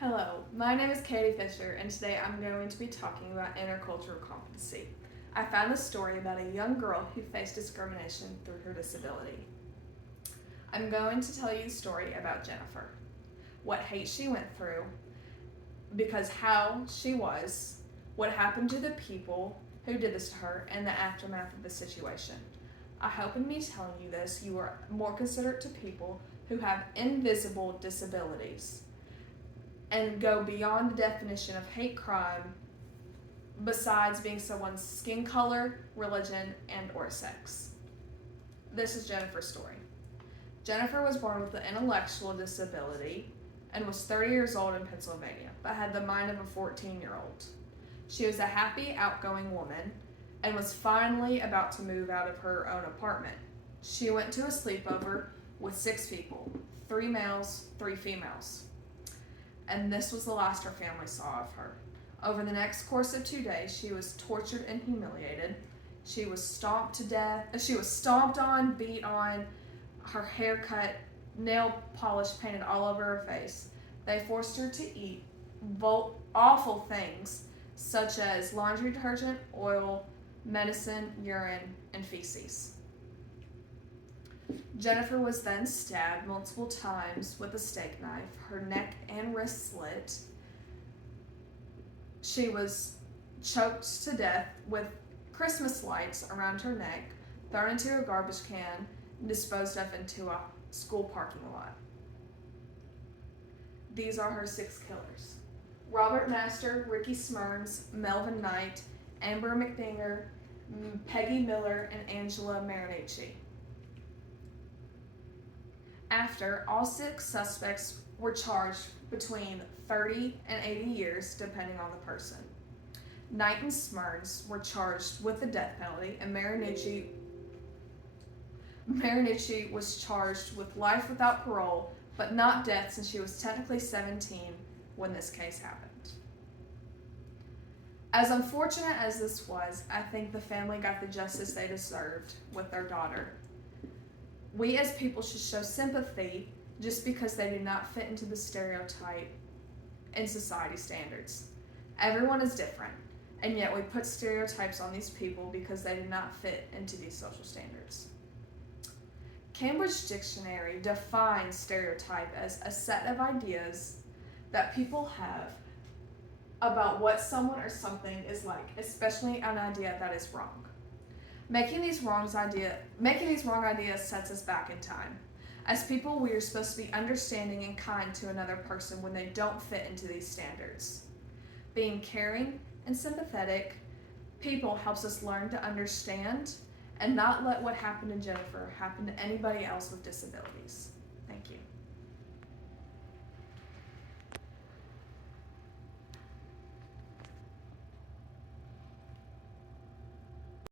Hello, my name is Katie Fisher, and today I'm going to be talking about intercultural competency. I found this story about a young girl who faced discrimination through her disability. I'm going to tell you the story about Jennifer, what hate she went through, because how she was, what happened to the people who did this to her, and the aftermath of the situation. I hope in me telling you this, you are more considerate to people who have invisible disabilities and go beyond the definition of hate crime besides being someone's skin color, religion, and or sex. This is Jennifer's story. Jennifer was born with an intellectual disability and was 30 years old in Pennsylvania, but had the mind of a 14-year-old. She was a happy, outgoing woman and was finally about to move out of her own apartment. She went to a sleepover with 6 people, 3 males, 3 females. And this was the last her family saw of her. Over the next course of 2 days, she was tortured and humiliated. She was stomped to death. She was stomped on, beat on, her hair cut, nail polish painted all over her face. They forced her to eat awful things such as laundry detergent, oil, medicine, urine, and feces. Jennifer was then stabbed multiple times with a steak knife, her neck and wrist slit. She was choked to death with Christmas lights around her neck, thrown into a garbage can, and disposed of into a school parking lot. These are her 6 killers: Robert Master, Ricky Smyrns, Melvin Knight, Amber McDinger, Peggy Miller, and Angela Marinacci. After, all 6 suspects were charged between 30 and 80 years, depending on the person. Knight and Smyrns were charged with the death penalty, and Marinacci was charged with life without parole, but not death since she was technically 17 when this case happened. As unfortunate as this was, I think the family got the justice they deserved with their daughter. We as people should show sympathy just because they do not fit into the stereotype in society standards. Everyone is different, and yet we put stereotypes on these people because they do not fit into these social standards. Cambridge Dictionary defines stereotype as a set of ideas that people have about what someone or something is like, especially an idea that is wrong. Making these wrong ideas sets us back in time. As people, we are supposed to be understanding and kind to another person when they don't fit into these standards. Being caring and sympathetic people helps us learn to understand and not let what happened to Jennifer happen to anybody else with disabilities. Thank you.